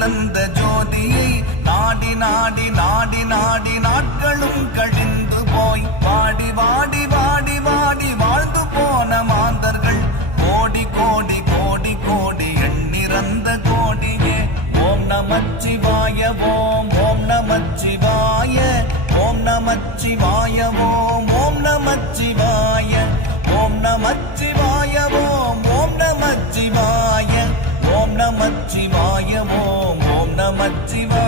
போலந்த ஜோதியை நாடி நாடி நாடி நாடி நாட்களும் கழிந்து போய் வாடி வாடி வாடி வாடி வாழ்ந்து போன மாந்தர்கள் கோடி கோடி கோடி கோடி எண்ணிறந்த கோடியே. ஓம் நமச்சிவாய ஓம் ஓம் நமச்சிவாய ஓம் நமச்சிவாய ஓம் ஓம் நமச்சிவாய ஓம் நமச்சிவாய ஓம் ஓம் நமச்சிவாய ஓம் நமச்சிவாய ஓம் ஓம் நமச்சிவாய.